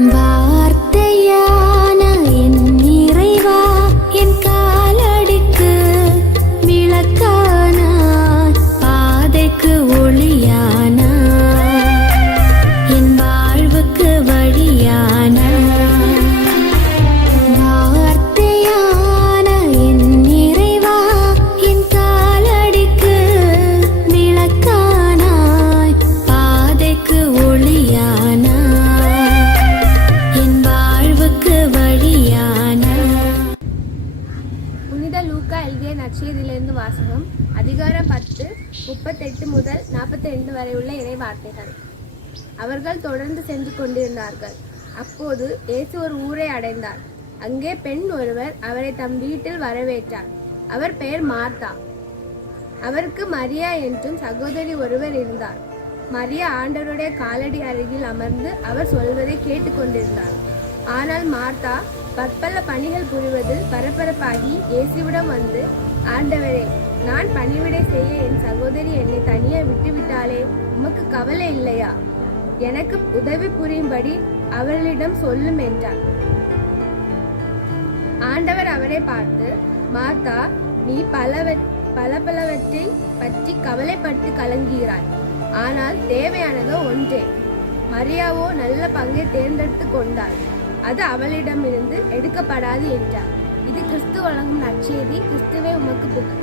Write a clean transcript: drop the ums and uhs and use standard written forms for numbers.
வார்த்தையான என் இறைவா, என் காலடிக்கு விளக்கானாய், பாதைக்கு ஒளியானாய், என் வாழ்வுக்கு வழியானாய். வார்த்தையான என் இறைவா, என் காலடிக்கு விளக்கானாய், பாதைக்கு ஒளியானாய், புனித லூக்கா எழுதிய நற்செய்தியிலிருந்து வாசகம். அதிகாரம் 10, 38 முதல் 42 வரை உள்ள இறை வார்த்தைகள். அவர்கள் தொடர்ந்து சென்று கொண்டிருந்தார்கள். அப்போது இயேசு ஒரு ஊரை அடைந்தார். அங்கே பெண் ஒருவர் அவரை தம் வீட்டில் வரவேற்றார். அவர் பெயர் மார்த்தா. அவருக்கு மரியா என்றும் சகோதரி ஒருவர் இருந்தார். மரியா ஆண்டவருடைய காலடி அருகில் அமர்ந்து அவர் சொல்வதை கேட்டுக்கொண்டிருந்தார். ஆனால் மார்த்தா பற்பல பணிகள் புரிவதில் பரபரப்பாகி இயேசுவிடம் வந்து, ஆண்டவரே, நான் பணிவிடை செய்ய என் சகோதரி என்னை தனியே விட்டுவிட்டாளே, உமக்கு கவலை இல்லையா? எனக்கு உதவி புரியும்படி அவளிடம் சொல்லும் என்றார். ஆண்டவர் அவரை பார்த்து, மார்த்தா, நீ பலவற்றை பற்றி கவலைப்பட்டு கலங்குகிறாய். ஆனால் தேவையானதோ ஒன்றே. மரியாவோ நல்ல பங்கை தேர்ந்தெடுத்து கொண்டாள். அது அவளிடமிருந்து எடுக்கப்படாது என்றார். இது கிறிஸ்து வழங்கும் நற்செய்தி. கிறிஸ்துவே உமக்கு புகழ்.